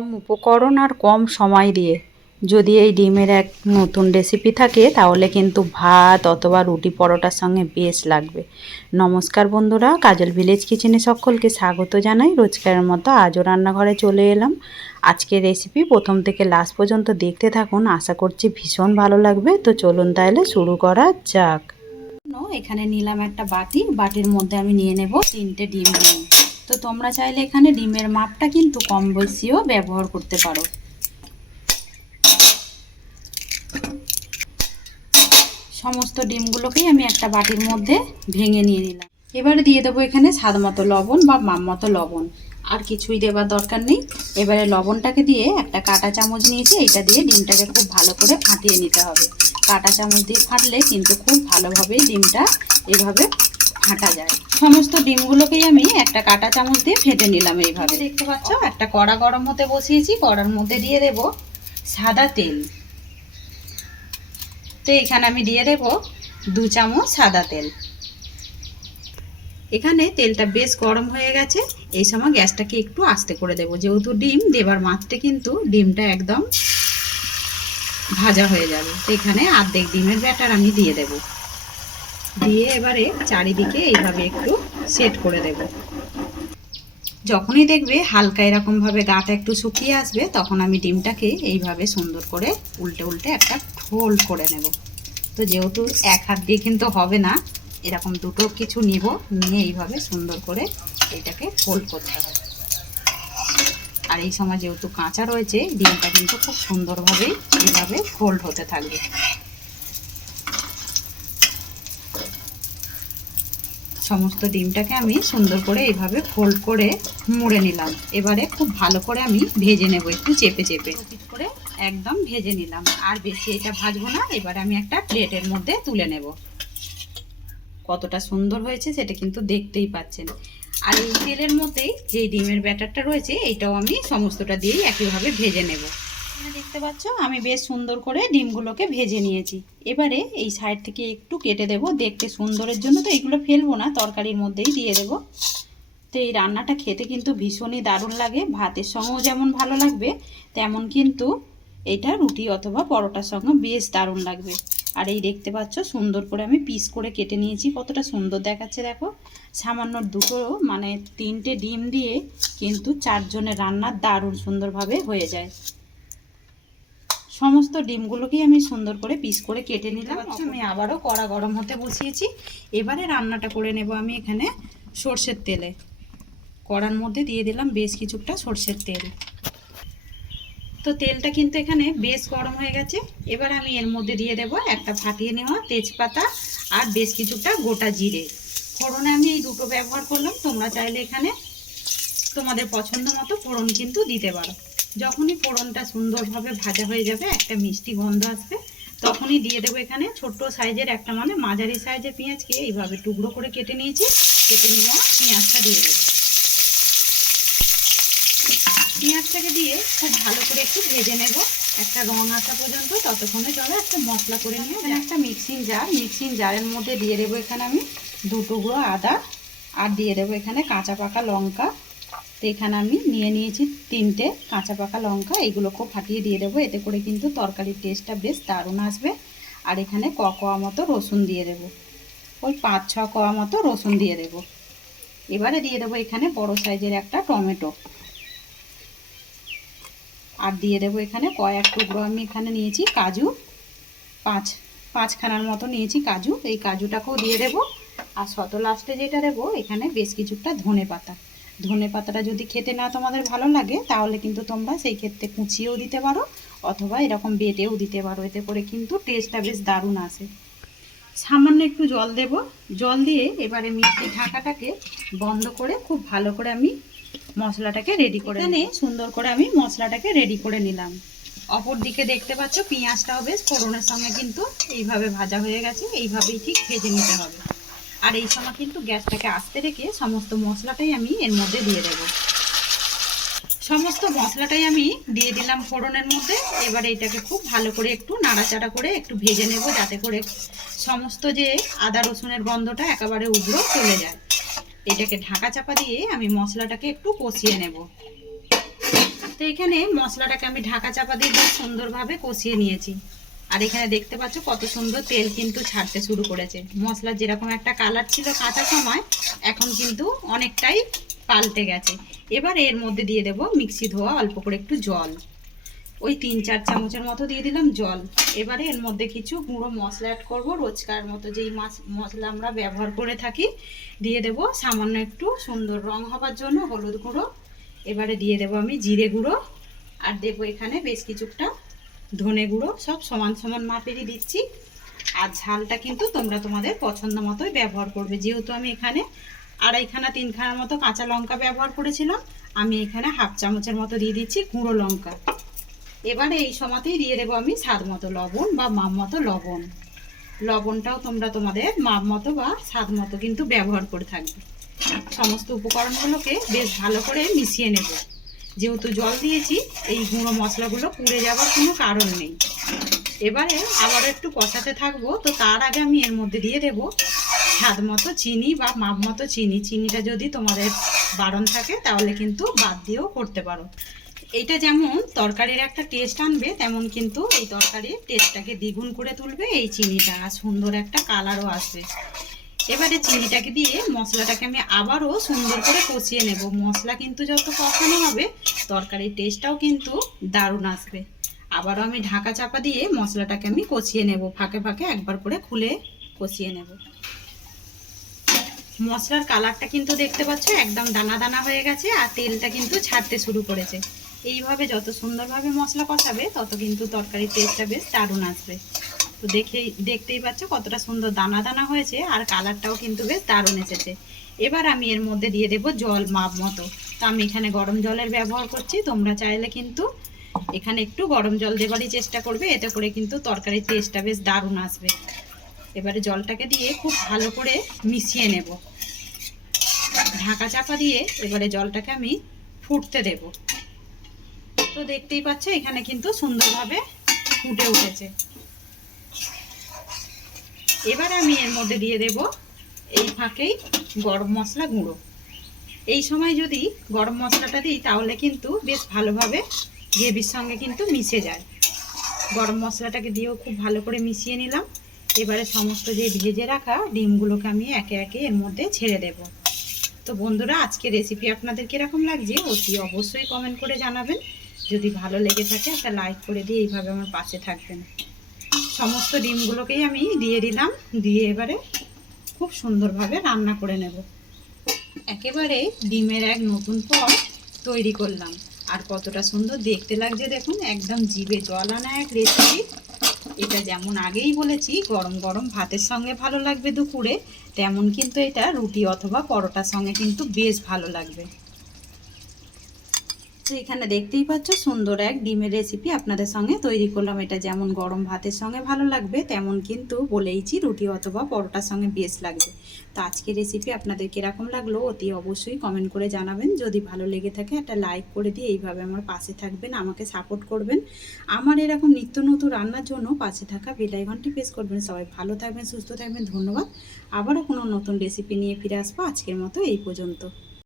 কম উপকরণ আর কম সময় দিয়ে যদি এই ডিমের এক নতুন রেসিপি থাকে তাহলে কিন্তু ভাত অথবা রুটি পরোটার সঙ্গে বেশ লাগবে। নমস্কার বন্ধুরা, কাজল ভিলেজ কিচেনে সকলকে স্বাগত জানাই। রোজকারের মতো আজও রান্নাঘরে চলে এলাম। আজকের রেসিপি প্রথম থেকে লাস্ট পর্যন্ত দেখতে থাকুন, আশা করছি ভীষণ ভালো লাগবে। তো চলুন তাহলে শুরু করা যাক। এখানে নিলাম একটা বাটির মধ্যে আমি নিয়ে নেব 3টে ডিম নিয়ে। তো তোমরা চাইলে এখানে ডিমের মাপটা কিন্তু কম বেশিও ব্যবহার করতে পারো। সমস্ত ডিমগুলোকেই আমি একটা বাটির মধ্যে ভেঙে নিয়ে নিলাম। এবারে দিয়ে দেবো এখানে স্বাদ মতো লবণ বা মাপ মতো লবণ, আর কিছুই দেবার দরকার নেই। এবারে লবণটাকে দিয়ে একটা কাঁটা চামচ নিয়েছি, এইটা দিয়ে ডিমটাকে খুব ভালো করে ফাটিয়ে নিতে হবে। কাঁটা চামচ দিয়ে ফাটলে কিন্তু খুব ভালোভাবে ডিমটা এভাবে ফাটা যায়। সমস্ত ডিমগুলোকেই আমি একটা কাঁটা চামচ দিয়ে ফেটে নিলাম। এইভাবে দেখতে পাচ্ছ একটা কড়া গরম হতে বসিয়েছি, কড়ার মধ্যে দিয়ে দেব সাদা তেল। তো এখানে আমি দিয়ে দেব 2 চামচ সাদা তেল। এখানে তেলটা বেশ গরম হয়ে গেছে। এই সময় গ্যাসটাকে একটু আস্তে করে দেব, যেহেতু ডিম দেবার মাত্রে কিন্তু ডিমটা একদম ভাজা হয়ে যাবে। তো এখানে অর্ধেক ডিমের ব্যাটার আমি দিয়ে দেব, দিয়ে এবারে চারিদিকে এইভাবে একটু সেট করে দেব। যখনই দেখবে হালকা এরকমভাবে গাটা একটু শুকিয়ে আসবে, তখন আমি ডিমটাকে এইভাবে সুন্দর করে উল্টে উল্টে একটা ফোল্ড করে নেব। তো যেহেতু এক হাত দিয়ে কিন্তু হবে না, এরকম দুটো কিছু নিব, নিয়ে এইভাবে সুন্দর করে এটাকে ফোল্ড করতে হবে। আর এই সময় যেহেতু কাঁচা রয়েছে, ডিমটা কিন্তু খুব সুন্দরভাবে এইভাবে ফোল্ড হতে থাকবে। সমস্ত ডিমটাকে আমি সুন্দর করে এইভাবে ফোল্ড করে মুড়ে নিলাম। এবারে খুব ভালো করে আমি ভেজে নেব, একটু চেপে চেপে করে একদম ভেজে নিলাম। আর বেশি এটা ভাজবো না। এবারে আমি একটা প্লেটের মধ্যে তুলে নেব। কতটা সুন্দর হয়েছে সেটা কিন্তু দেখতেই পাচ্ছেন। আর এই তেলের মধ্যেই যে ডিমের ব্যাটারটা রয়েছে, এইটাও আমি সমস্তটা দিয়েই একইভাবে ভেজে নেব। দেখতে পাচ্ছ আমি বেশ সুন্দর করে ডিমগুলোকে ভেজে নিয়েছি। এবারে এই সাইড থেকে একটু কেটে দেব, দেখতে সুন্দরের জন্য। তো এইগুলো ফেলবো না, তরকারির মধ্যেই দিয়ে দেব। তো এই রান্নাটা খেতে কিন্তু ভীষণই দারুণ লাগে। ভাতের সঙ্গেও যেমন ভালো লাগবে, তেমন কিন্তু এটা রুটি অথবা পরোটার সঙ্গে বেশ দারুণ লাগবে। আর এই দেখতে পাচ্ছ সুন্দর করে আমি পিস করে কেটে নিয়েছি, কতটা সুন্দর দেখাচ্ছে দেখো। সামান্য দুটো 3টে ডিম দিয়ে কিন্তু 4 জনের রান্না দারুণ সুন্দরভাবে হয়ে যায়। সমস্ত ডিমগুলোকেই আমি সুন্দর করে পিস করে কেটে নিলাম। আমি আবারও কড়া গরম হতে বসিয়েছি। এবারে রান্নাটা করে নেব আমি এখানে সর্ষের তেলে। কড়ার মধ্যে দিয়ে দিলাম বেশ কিছুটা সর্ষের তেল। তো তেলটা কিন্তু এখানে বেশ গরম হয়ে গেছে। এবার আমি এর মধ্যে দিয়ে দেব একটা ফাটিয়ে নেওয়া তেজপাতা আর বেশ কিছুটা গোটা জিরে। ফোড়নে আমি এই দুটো ব্যবহার করলাম। তোমরা চাইলে এখানে তোমাদের পছন্দ মতো ফোড়ন কিন্তু দিতে পারো। যখনই ফোড়নটা সুন্দরভাবে ভাজা হয়ে যাবে, একটা মিষ্টি গন্ধ আসবে, তখনই দিয়ে দেবো এখানে ছোট্ট সাইজের একটা মাঝারি সাইজের পেঁয়াজকে এইভাবে টুকরো করে কেটে নিয়েছি। কেটে নেওয়া পেঁয়াজটা দিয়ে দেবো। পেঁয়াজটাকে দিয়ে খুব ভালো করে একটু ভেজে নেব, একটা রং আসা পর্যন্ত। ততক্ষণে চলো একটা মশলা করে নিয়ে একটা মিক্সিং জারের মধ্যে দিয়ে দেবো এখানে আমি 2 টুকরো আদা, আর দিয়ে দেবো এখানে কাঁচা পাকা লঙ্কা। তো এখানে আমি নিয়ে নিয়েছি 3টে কাঁচা পাকা লঙ্কা। এইগুলো খুব ফাটিয়ে দিয়ে দেবো, এতে করে কিন্তু তরকারির টেস্টটা বেশ দারুণ আসবে। আর এখানে কোয়া মতো রসুন দিয়ে দেবো, ওই 5-6 কোয়া মতো রসুন দিয়ে দেবো। এবারে দিয়ে দেবো এখানে বড় সাইজের একটা টমেটো, আর দিয়ে দেবো এখানে কয়েক টুকরো আমি এখানে নিয়েছি কাজু, 5খানার মতো নিয়েছি কাজু। এই কাজুটাকেও দিয়ে দেবো। আর শত লাস্টে যেটা দেবো এখানে বেশ কিছুটা ধনে পাতাটা যদি খেতে না তোমাদের ভালো লাগে, তাহলে কিন্তু তোমরা সেই ক্ষেত্রে কুচিয়েও দিতে পারো অথবা এরকম বেটেও দিতে পারো। এতে করে কিন্তু টেস্টটা বেশ দারুণ আসে। সামান্য একটু জল দেব, জল দিয়ে এবারে মিক্সির ঢাকাটাকে বন্ধ করে খুব ভালো করে আমি মশলাটাকে রেডি করে সুন্দর করে আমি মশলাটাকে রেডি করে নিলাম। অপর দিকে দেখতে পাচ্ছ পেঁয়াজটাও বেশ ফোড়নের সঙ্গে কিন্তু এইভাবে ভাজা হয়ে গেছে। এইভাবেই ঠিক ভেজে নিতে হবে। আর এই সময় কিন্তু গ্যাসটাকে আস্তে রেখে সমস্ত মশলাটাই আমি এর মধ্যে দিয়ে দেব। সমস্ত মশলাটাই আমি দিয়ে দিলাম ফোড়নের মধ্যে। এবারে এটাকে খুব ভালো করে একটু নাড়াচাড়া করে একটু ভেজে নেব, যাতে করে সমস্ত যে আদা রসুনের গন্ধটা একেবারে উগ্র চলে যায়। এটাকে ঢাকা চাপা দিয়ে আমি মশলাটাকে একটু কষিয়ে নেব। তো এখানে মশলাটাকে আমি ঢাকা চাপা দিয়ে বেশ সুন্দরভাবে কষিয়ে নিয়েছি। আর এখানে দেখতে পাচ্ছ কত সুন্দর তেল কিন্তু ছাড়তে শুরু করেছে। মশলার যেরকম একটা কালার ছিল কাঁচা সময়, এখন কিন্তু অনেকটাই পাল্টে গেছে। এবার এর মধ্যে দিয়ে দেব মিক্সি ধোয়া অল্প করে একটু জল, ওই 3-4 চামচের মতো দিয়ে দিলাম জল। এবারে এর মধ্যে কিছু গুঁড়ো মশলা অ্যাড করবো, রোজকার মতো যেই মশলা আমরা ব্যবহার করে থাকি। দিয়ে দেব সামান্য একটু সুন্দর রং হবার জন্য হলুদ গুঁড়ো। এবারে দিয়ে দেব আমি জিরে গুঁড়ো, আর দেবো এখানে বেশ কিছুটা ধনে গুঁড়ো। সব সমান সমান মাপেরই দিচ্ছি। আর ঝালটা কিন্তু তোমরা তোমাদের পছন্দ মতোই ব্যবহার করবে। যেহেতু আমি এখানে 2.5-3খানার মতো কাঁচা লঙ্কা ব্যবহার করেছিলাম, আমি এখানে 1/2 চামচের মতো দিয়ে দিচ্ছি গুঁড়ো লঙ্কা। এবারে এই সময়তেই দিয়ে দেবো আমি স্বাদ মতো লবণ বা মাপ মতো লবণ। লবণটাও তোমরা তোমাদের মাপ মতো বা স্বাদ মতো কিন্তু ব্যবহার করে থাকবে। সমস্ত উপকরণগুলোকে বেশ ভালো করে মিশিয়ে নেব। যেহেতু জল দিয়েছি, এই গুঁড়ো মশলাগুলো পুড়ে যাওয়ার কোনো কারণ নেই। এবারে আবার একটু কষাতে থাকবো। তো তার আগে আমি এর মধ্যে দিয়ে দেব স্বাদ মতো চিনি বা মাপ মতো চিনি। চিনিটা যদি তোমাদের বারণ থাকে তাহলে কিন্তু বাদ দিয়েও করতে পারো। এইটা যেমন তরকারির একটা টেস্ট আনবে, তেমন কিন্তু এই তরকারির টেস্টটাকে দ্বিগুণ করে তুলবে এই চিনিটা, আর সুন্দর একটা কালারও আসবে। এবারে চিনিটাকে দিয়ে মশলাটাকে আমি আবারও সুন্দর করে কষিয়ে নেব। মশলা কিন্তু যত কষানো হবে, তরকারির টেস্টটাও কিন্তু দারুণ আসবে। আবারও আমি ঢাকা চাপা দিয়ে মশলাটাকে আমি কষিয়ে নেব, ফাঁকে ফাঁকে একবার করে খুলে কষিয়ে নেব। মশলার কালারটা কিন্তু দেখতে পাচ্ছ একদম দানা দানা হয়ে গেছে, আর তেলটা কিন্তু ছাড়তে শুরু করেছে। এইভাবে যত সুন্দরভাবে মশলা কষাবে, তত কিন্তু তরকারির টেস্টটা বেশ দারুণ আসবে। তো দেখতেই পাচ্ছ কতটা সুন্দর দানা দানা হয়েছে, আর কালারটাও কিন্তু বেশ দারুণ এসেছে। এবার আমি এর মধ্যে দিয়ে দেব জল মাপ মতো। তো আমি এখানে গরম জলের ব্যবহার করছি। তোমরা চাইলে কিন্তু এখানে একটু গরম জল দেবারই চেষ্টা করবে, এতে করে কিন্তু তরকারির টেস্টটা বেশ দারুণ আসবে। এবারে জলটাকে দিয়ে খুব ভালো করে মিশিয়ে নেব ঢাকা চাপা দিয়ে। এবারে জলটাকে আমি ফুটতে দেব। তো দেখতেই পাচ্ছ এখানে কিন্তু সুন্দরভাবে ফুটে উঠেছে। এবার আমি এর মধ্যে দিয়ে দেব এই ফাঁকেই গরম মশলা গুঁড়ো। এই সময় যদি গরম মশলাটা দিই তাহলে কিন্তু বেশ ভালোভাবে গ্রেভির সঙ্গে কিন্তু মিশে যায়। গরম মশলাটাকে দিয়েও খুব ভালো করে মিশিয়ে নিলাম। এবারে সমস্ত যে ভেজে রাখা ডিমগুলোকে আমি একে একে এর মধ্যে ছেড়ে দেব। তো বন্ধুরা, আজকে রেসিপি আপনাদের কীরকম লাগছে অতি অবশ্যই কমেন্ট করে জানাবেন। যদি ভালো লেগে থাকে একটা লাইক করে দিয়ে এইভাবে আমার পাশে থাকবেন। সমস্ত ডিমগুলোকেই আমি দিয়ে দিলাম, দিয়ে এবারে খুব সুন্দরভাবে রান্না করে নেব। একেবারে ডিমের এক নতুন পদ তৈরি করলাম, আর কতটা সুন্দর দেখতে লাগছে দেখুন। একদম জিভে জল আনা এক রেসিপি। এটা যেমন আগেই বলেছি গরম গরম ভাতের সঙ্গে ভালো লাগবে দুপুরে, তেমন কিন্তু এটা রুটি অথবা পরোটার সঙ্গে কিন্তু বেশ ভালো লাগবে। তো এখানে দেখতেই পাচ্ছ সুন্দর এক ডিমের রেসিপি আপনাদের সঙ্গে তৈরি করলাম। এটা যেমন গরম ভাতের সঙ্গে ভালো লাগবে, তেমন কিন্তু বলেইছি রুটি অথবা পরোটার সঙ্গে বেশ লাগবে। তো আজকের রেসিপি আপনাদের কীরকম লাগলো অতি অবশ্যই কমেন্ট করে জানাবেন। যদি ভালো লেগে থাকে একটা লাইক করে দিয়ে এইভাবে আমার পাশে থাকবেন, আমাকে সাপোর্ট করবেন। আমার এরকম নিত্য নতুন রান্নার জন্য পাশে থাকা বেল আইকনটি প্রেস করবেন। সবাই ভালো থাকবেন, সুস্থ থাকবেন। ধন্যবাদ। আবারও কোনো নতুন রেসিপি নিয়ে ফিরে আসবো। আজকের মতো এই পর্যন্ত।